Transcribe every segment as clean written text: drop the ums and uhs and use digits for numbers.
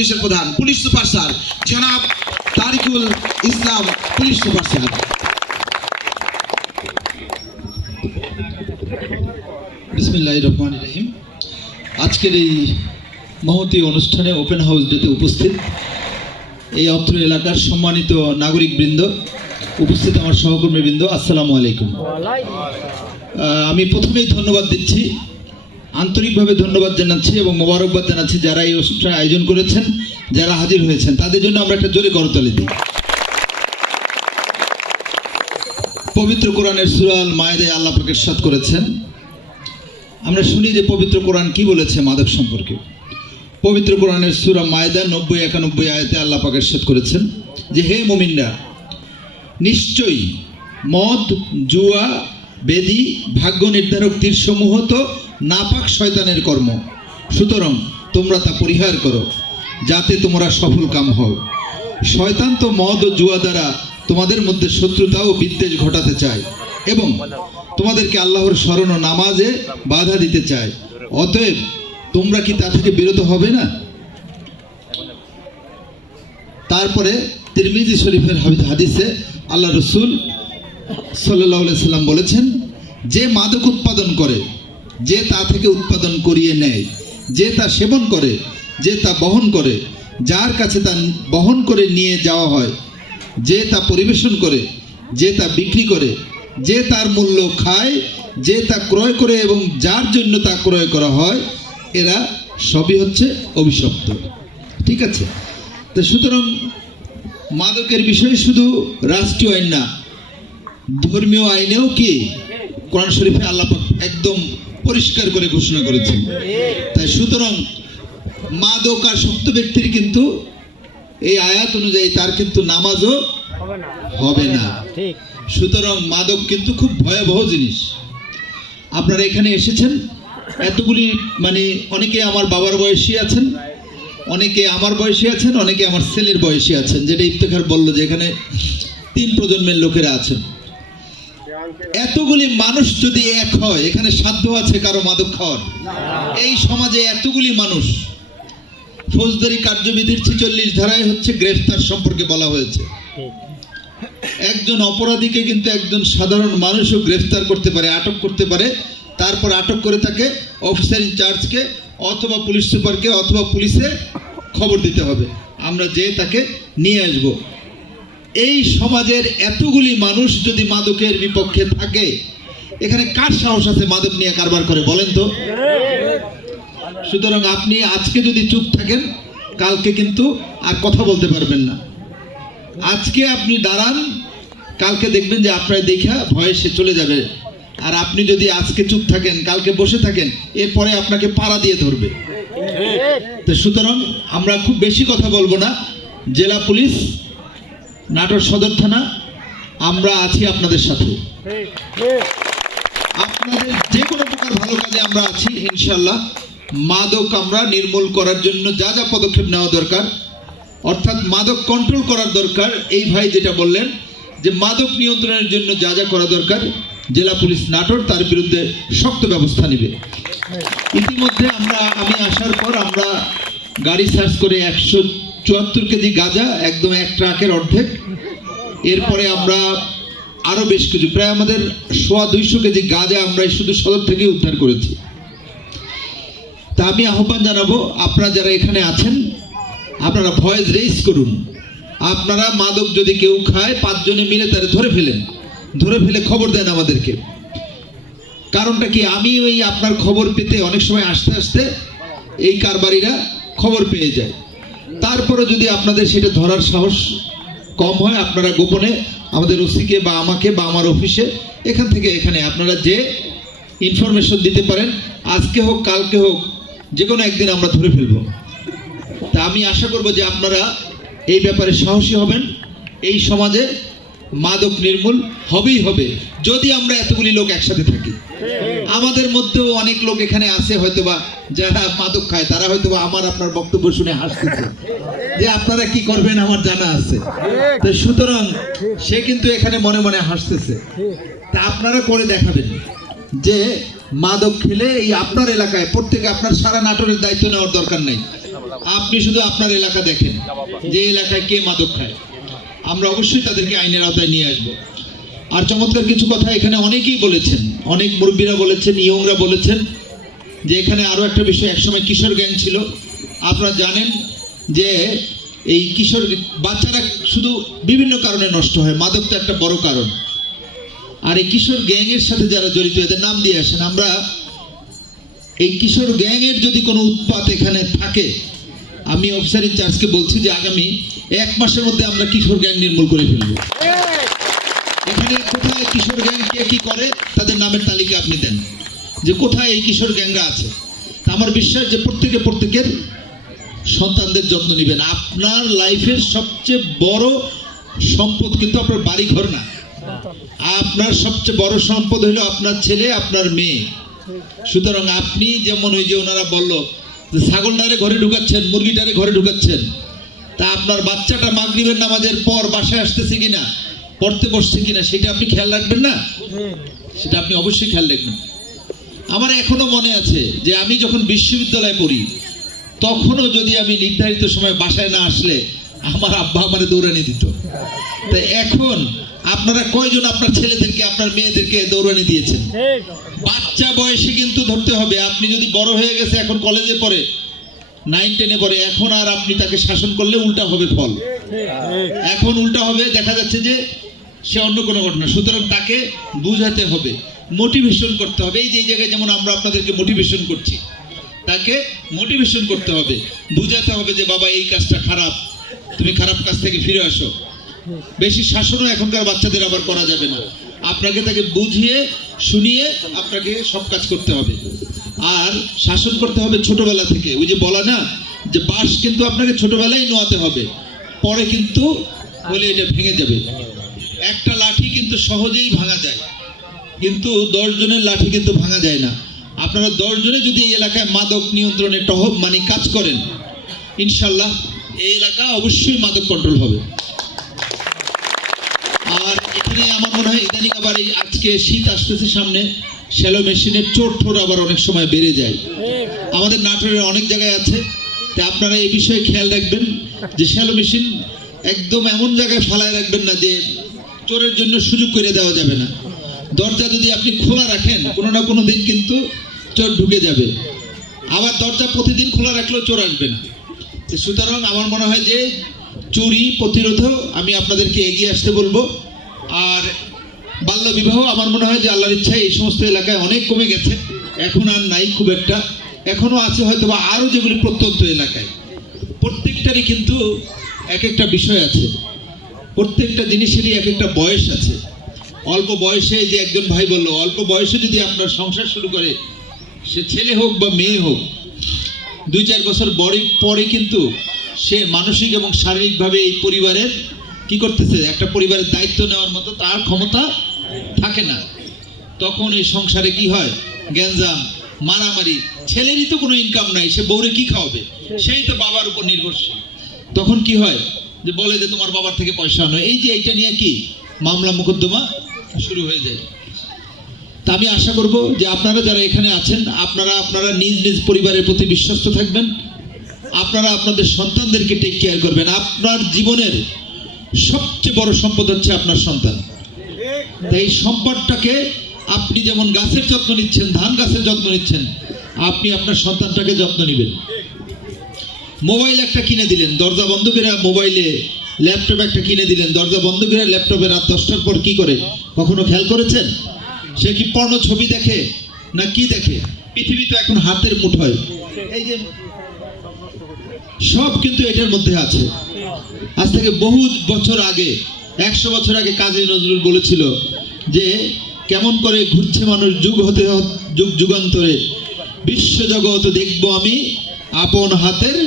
পুলিশের প্রধান, police super sir জনাব তারিকুল ইসলাম, পুলিশ সুপার স্যার। বিসমিল্লাহির রহমানির রহিম। আজকের এই মহতী অনুষ্ঠানে ওপেন হাউস ডেতে উপস্থিত এই অত্র এলাকার সম্মানিত নাগরিকবৃন্দ, উপস্থিত আমার সহকর্মীবৃন্দ, আসসালামু আলাইকুম। আমি প্রথমেই ধন্যবাদ দিচ্ছি, আন্তরিকভাবে ধন্যবাদ জানাচ্ছি এবং মোবারকবাদ জানাচ্ছি যারা এই অনুষ্ঠানে আয়োজন করেছেন, যারা হাজির হয়েছেন, তাদের জন্য আমরা একটা জোরে করতালি দিই। পবিত্র কোরআনের সূরা আল মায়েদায় আল্লাহ পাক ইরশাদ করেছেন, আমরা শুনি যে পবিত্র কোরআন কি বলেছে মাদক সম্পর্কে। পবিত্র কোরআনের সূরা মায়েদা 90-91 আয়াতে আল্লাহ পাক ইরশাদ করেছেন যে, হে মুমিনরা, নিশ্চয়ই মদ, জুয়া, বেদি, ভাগ্য নির্ধারক তীরসমূহ তো নাপাক শয়তানের কর্ম, সুতরাং তোমরা তা পরিহার করো যাতে তোমরা সফল কাম হও। শয়তান তো মদ ও জুয়া দ্বারা তোমাদের মধ্যে শত্রুতা ও বিদ্বেষ ঘটাতে চায় এবং তোমাদেরকে আল্লাহর স্মরণ ও নামাজে বাধা দিতে চায়। অতএব তোমরা কি তা থেকে বিরত হবে না? তারপরে তিরমিজি শরীফের হাদিসে আল্লাহ রসুল সাল্লাল্লাহু আলাইহি সাল্লাম বলেছেন, যে মাদক উৎপাদন করে, যে তা থেকে উৎপাদন করিয়ে নেয়, যে তা সেবন করে, যে তা বহন করে, যার কাছে তা বহন করে নিয়ে যাওয়া হয়, যে তা পরিবেশন করে, যে তা বিক্রি করে, যে তার মূল্য খায়, যে তা ক্রয় করে এবং যার জন্য তা ক্রয় করা হয়, এরা সবই হচ্ছে অভিশপ্ত। ঠিক আছে? তো সুতরাং মাদকের বিষয়ে শুধু রাষ্ট্রীয় আইন না, ধর্মীয় আইনেও কি কোরআন শরীফে আল্লাহ পাক একদম পরিষ্কার করে ঘোষণা করেছেন। তাই সুতরাং মাদক আর শক্ত ব্যক্তির কিন্তু এই আয়াত অনুযায়ী তার কিন্তু নামাজও হবে না। সুতরাং মাদক কিন্তু খুব ভয়াবহ জিনিস। আপনারা এখানে এসেছেন, এতগুলি মানে অনেকে আমার বাবার বয়সী আছেন, অনেকে আমার বয়সী আছেন, অনেকে আমার ছেলের বয়সী আছেন, যেটা ইফতেখার বললো যে এখানে 3 প্রজন্মের লোকেরা আছেন। এতগুলি মানুষ যদি এক হয়, এখানে সাধ্য আছে কারো মাদক খাওয়ার? এই সমাজে এতগুলি মানুষ, ফৌজদারি কার্যবিধির 46 ধারায় হচ্ছে গ্রেফতার সম্পর্কে বলা হয়েছে। একজন অপরাধীকে কিন্তু একজন সাধারণ মানুষও গ্রেফতার করতে পারে, আটক করতে পারে। তারপর আটক করে তাকে অফিসার ইনচার্জকে অথবা পুলিশ সুপারকে অথবা পুলিশে খবর দিতে হবে, আমরা যে তাকে নিয়ে আসব। এই সমাজের এতগুলি মানুষ যদি মাদকের বিপক্ষে থাকে, এখানে কার সাহস আছে মাদক নিয়ে কারবার করে বলেন তো? সুতরাং আপনি আজকে যদি চুপ থাকেন, কালকে কিন্তু আর কথা বলতে পারবেন না। আজকে আপনি দাঁড়ান, কালকে দেখবেন যে আপনার দেখা ভয়ে সে চলে যাবে। আর আপনি যদি আজকে চুপ থাকেন, কালকে বসে থাকেন, এরপরে আপনাকে পাড়া দিয়ে ধরবে। তো সুতরাং আমরা খুব বেশি কথা বলবো না। জেলা পুলিশ, নাটোর সদর থানা, আমরা আছি আপনাদের সাথে। আপনাদের যে কোনো প্রকার ভালো কাজে আমরা আছি ইনশাল্লাহ। মাদক আমরা নির্মূল করার জন্য যা যা পদক্ষেপ নেওয়া দরকার, অর্থাৎ মাদক কন্ট্রোল করার দরকার, এই ভাই যেটা বললেন যে মাদক নিয়ন্ত্রণের জন্য যা যা করা দরকার, জেলা পুলিশ নাটোর তার বিরুদ্ধে শক্ত ব্যবস্থা নেবে। ইতিমধ্যে আমি আসার পর আমরা গাড়ি সার্চ করে 174 কেজি গাঁজা, একদম 1 ট্রাকের অর্ধেক। এরপরে আমরা আরও বেশ কিছু, প্রায় আমাদের 250 কেজি গাঁজা আমরা শুধু সদর থেকে উদ্ধার করেছি। তা আমি আহ্বান জানাবো, আপনারা যারা এখানে আছেন, আপনারা ভয়েস রেইজ করুন। আপনারা মাদক যদি কেউ খায়, 5 জনে মিলে তারা ধরে ফেলে খবর দেন আমাদেরকে। কারণটা কি, আমি ওই আপনার খবর পেতে অনেক সময় আস্তে আস্তে এই কারবারিরা খবর পেয়ে যায়। তারপরে যদি আপনাদের সেটা ধরার সাহস কম হয়, আপনারা গোপনে আমাদের ওসিকে বা আমাকে বা আমার অফিসে এখান থেকে এখানে আপনারা যে ইনফরমেশন দিতে পারেন, আজকে হোক কালকে হোক, যে কোনো একদিন আমরা ধরে ফেলব। তা আমি আশা করব যে আপনারা এই ব্যাপারে সাহসী হবেন। এই সমাজে মাদক নির্মূল হবেই হবে যদি আমরা এতগুলি লোক একসাথে থাকি। আমাদের মধ্যেও অনেক লোক এখানে আছে হয়তোবা যারা মাদক খায়, তারা হয়তোবা আমার আপনার বক্তব্য শুনে হাসতেছে যে আপনারা কি করবেন আমার জানা আছে। তো সুতরাং সে কিন্তু এখানে মনে মনে হাসতেছে। তা আপনারা করে দেখাবেন যে মাদক খেলে এই আপনার এলাকায় প্রত্যেকে, আপনার সারা নাটোরের দায়িত্ব নেওয়ার দরকার নেই, আপনি শুধু আপনার এলাকা দেখেন যে এলাকায় কে মাদক খায়, আমরা অবশ্যই তাদেরকে আইনের আওতায় নিয়ে আসব। আর চমৎকার কিছু কথা এখানে অনেকেই বলেছেন, অনেক মুরব্বীরা বলেছেন, ইয়ংরা বলেছেন যে এখানে আরো একটা বিষয়, একসময় কিশোর গ্যাং ছিল। আপনারা জানেন যে এই কিশোর বাচ্চারা শুধু বিভিন্ন কারণে নষ্ট হয়, মাদক তো একটা বড় কারণ। আর এই কিশোর গ্যাংয়ের সাথে যারা জড়িত এদের নাম দিয়ে আসেন। আমরা এই কিশোর গ্যাংয়ের যদি কোনো উৎপাত এখানে থাকে, আমি অফিসার ইনচার্জকে বলছি যে আগামী 1 মাসের মধ্যে আমরা কিশোর গ্যাং নির্মূল করে ফেলব। এখানে কোথায় কিশোর গ্যাং কে কি করে তাদের নামের তালিকা আপনি দেন, যে কোথায় এই কিশোর গ্যাংরা আছে। আমার বিশ্বাস যে প্রত্যেকের সন্তানদের যত্ন নেবেন। আপনার লাইফের সবচেয়ে বড় সম্পদ কিন্তু আপনার বাড়ি ঘর না, আপনার সবচেয়ে বড় সম্পদ হলো আপনার ছেলে, আপনার মেয়ে। সুতরাং আপনি যেমন ওই যে ওনারা বলল যে ছাগলটারে ঘরে ঢুকাচ্ছেন, মুরগিটারে ঘরে ঢুকাচ্ছেন, তা আপনার বাচ্চাটা মাগরিবের নামাজের পর বাসায় আসতেছে কিনা, পড়তে বসছে কিনা, সেটা আপনি খেয়াল রাখবেন না? সেটা আপনি অবশ্যই খেয়াল রাখবেন। আমার এখনো মনে আছে যে আমি যখন বিশ্ববিদ্যালয়ে পড়ি, তখনও যদি আমি নির্ধারিত সময় বাসায় না আসলে আমার আব্বা আমারে দৌড়ানি দিত। তাই এখন আপনারা কয়জন আপনার ছেলেদেরকে, আপনার মেয়েদেরকে দৌড়ানি দিয়েছেন? বাচ্চা বয়সে কিন্তু ধরতে হবে। আপনি যদি বড় হয়ে গেছে, এখন কলেজে পড়ে, 9, 10-এ পড়ে, এখন আর আপনি তাকে শাসন করলে উল্টা হবে ফল। এখন উল্টা হবে, দেখা যাচ্ছে যে সে অন্য কোনো ঘটনা। সুতরাং তাকে বুঝাতে হবে, মোটিভেশন করতে হবে। এই যে এই জায়গায় যেমন আমরা আপনাদেরকে মোটিভেশন করছি, তাকে মোটিভেশন করতে হবে, বুঝাতে হবে যে বাবা এই কাজটা খারাপ, তুমি খারাপ কাজ থেকে ফিরে আসো। বেশি শাসনও এখনকার বাচ্চাদের আবার করা যাবে না। আপনাকে তাকে বুঝিয়ে শুনিয়ে আপনাকে সব কাজ করতে হবে। আর শাসন করতে হবে ছোটবেলা থেকে। ওই যে বলা না যে বাঁশ কিন্তু আপনাকে ছোটবেলায় নোয়াতে হবে, পরে কিন্তু বলে এটা ভেঙে যাবে। একটা লাঠি কিন্তু সহজেই ভাঙা যায়, কিন্তু 10 জনের লাঠি কিন্তু ভাঙা যায় না। আপনারা 10 জনে যদি এই এলাকায় মাদক নিয়ন্ত্রণে কাজ করেন, ইনশাল্লাহ এই এলাকা অবশ্যই মাদক কন্ট্রোল হবে। আর এখানে আমার মনে হয় ইদানিং আবার এই আজকে শীত আসতেছে সামনে, শ্যালো মেশিনের চোট ঠোর আবার অনেক সময় বেড়ে যায়। আমাদের নাটোরের অনেক জায়গায় আছে। তা আপনারা এই বিষয়ে খেয়াল রাখবেন যে শ্যালো মেশিন একদম এমন জায়গায় ফালায় রাখবেন না যে চোরের জন্য সুযোগ করে দেওয়া যাবে না। দরজা যদি আপনি খোলা রাখেন, কোনো না কোনো দিন কিন্তু চোর ঢুকে যাবে। আবার দরজা প্রতিদিন খোলা রাখলেও চোর আসবে না। সুতরাং আমার মনে হয় যে চুরি প্রতিরোধেও আমি আপনাদেরকে এগিয়ে আসতে বলবো। আর বাল্য বিবাহ আমার মনে হয় যে আল্লাহর ইচ্ছায় এই সমস্ত এলাকায় অনেক কমে গেছে, এখন আর নাই খুব একটা। এখনো আছে হয়তো বা আরও যেগুলি প্রত্যন্ত এলাকায়। প্রত্যেকটারই কিন্তু এক একটা বিষয় আছে, প্রত্যেকটা জিনিসেরই এক একটা বয়স আছে। অল্প বয়সে, যে একজন ভাই বললো, অল্প বয়সে যদি আপনার সংসার শুরু করে, সে ছেলে হোক বা মেয়ে হোক, 2-4 বছর পরে কিন্তু সে মানসিক এবং শারীরিকভাবে এই পরিবারের কি করতেছে, একটা পরিবারের দায়িত্ব নেওয়ার মতো তার ক্ষমতা থাকে না। তখন এই সংসারে কি হয়, গ্যাঞ্জাম, মারামারি। ছেলেরই তো কোনো ইনকাম নাই, সে বউরে কি খাওয়াবে, সেই তো বাবার উপর নির্ভরশীল। তখন কি হয় যে বলে যে তোমার বাবার থেকে পয়সা আনো, এই যে এইটা নিয়ে কি মামলা মোকদ্দমা শুরু হয়ে যায়। তা আমি আশা করব যে আপনারা যারা এখানে আছেন, আপনারা নিজ নিজ পরিবারের প্রতি বিশ্বস্ত থাকবেন। আপনারা আপনাদের সন্তানদেরকে টেক কেয়ার করবেন। আপনার জীবনের সবচেয়ে বড় সম্পদ হচ্ছে আপনার সন্তান। তাই এই সম্পদটাকে আপনি যেমন গাছের যত্ন নিচ্ছেন, ধান গাছের যত্ন নিচ্ছেন, আপনি আপনার সন্তানটাকে যত্ন নেবেন। মোবাইল একটা কিনে দিলেন, দরজা বন্ধ করে মোবাইলে, ল্যাপটপ একটা কিনে দিলেন, দরজা বন্ধ করে ল্যাপটপে রাত 10টার পর কি করে কখনো খেয়াল করেছেন? সে কি পর্ণ ছবি দেখে না কি দেখে? পৃথিবী তো এখন হাতের মুঠোয়, এই যে সব কিন্তু এটার মধ্যে আছে। আজ থেকে বহু বছর আগে, 100 বছর আগে কাজী নজরুল বলেছিল যে কেমন করে ঘুরছে মানুষ যুগ হতে যুগ যুগান্তরে, বিশ্ব জগৎ দেখবো আমি আপন হাতের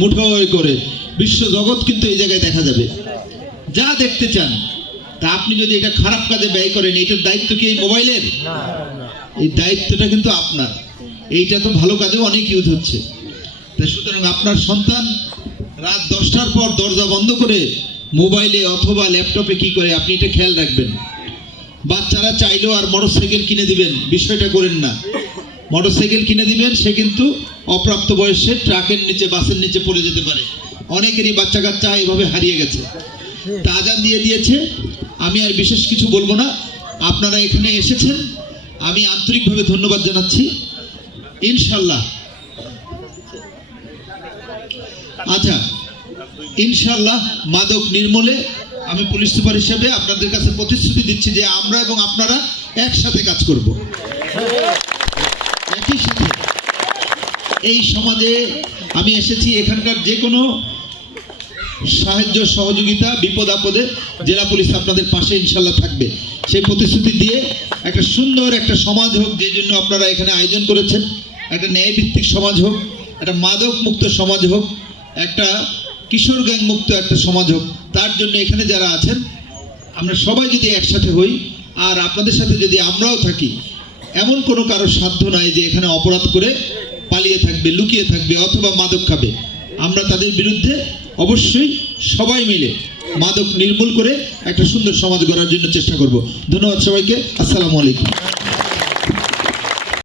মুঠোয় করে। বিশ্ব জগৎ কিন্তু এই জায়গায় দেখা যাবে, যা দেখতে চান। তা আপনি যদি এটা খারাপ কাজে ব্যয় করেন, এটার দায়িত্ব কি এই মোবাইলের? এই দায়িত্বটা কিন্তু আপনার। এইটা তো ভালো কাজেও অনেক ইউজ হচ্ছে। তাই সুতরাং আপনার সন্তান রাত 10টার পর দরজা বন্ধ করে মোবাইলে অথবা ল্যাপটপে কি করে, আপনি এটা খেয়াল রাখবেন। বাচ্চারা চাইলেও আর মোটরসাইকেল কিনে দিবেন, বিষয়টা করেন না। মোটরসাইকেল কিনে দিবেন, সে কিন্তু অপ্রাপ্ত বয়সে ট্রাকের নিচে বাসের নিচে পড়ে যেতে পারে। অনেকেরই বাচ্চা কাচ্চা এভাবে হারিয়ে গেছে। তা আজান দিয়ে দিয়েছে, আমি আর বিশেষ কিছু বলবো না। আপনারা এখানে এসেছেন, আমি আন্তরিকভাবে ধন্যবাদ জানাচ্ছি। ইনশাল্লাহ, আচ্ছা ইনশাল্লাহ মাদক নির্মূলে আমি পুলিশ সুপার হিসেবে আপনাদের কাছে প্রতিশ্রুতি দিচ্ছি যে আমরা এবং আপনারা একসাথে কাজ করব। একই সাথে এই সমাজে আমি এসেছি, এখানকার যে কোনো সাহায্য সহযোগিতা বিপদ আপদে জেলা পুলিশ আপনাদের পাশে ইনশাল্লাহ থাকবে, সেই প্রতিশ্রুতি দিয়ে একটা সুন্দর একটা সমাজ হোক, যে জন্য আপনারা এখানে আয়োজন করেছেন। একটা ন্যায়ভিত্তিক সমাজ হোক, একটা মাদক মুক্ত সমাজ হোক, একটা কিশোর গ্যাং মুক্ত একটা সমাজ হোক। তার জন্য এখানে যারা আছেন আমরা সবাই যদি একসাথে হই, আর আপনাদের সাথে যদি আমরাও থাকি, এমন কোনো কারো সাধ্য নাই যে এখানে অপরাধ করে পালিয়ে থাকবে, লুকিয়ে থাকবে অথবা মাদক খাবে। আমরা তাদের বিরুদ্ধে অবশ্যই সবাই মিলে মাদক নির্মূল করে একটা সুন্দর সমাজ গড়ার জন্য চেষ্টা করব। ধন্যবাদ সবাইকে। আসসালামু আলাইকুম।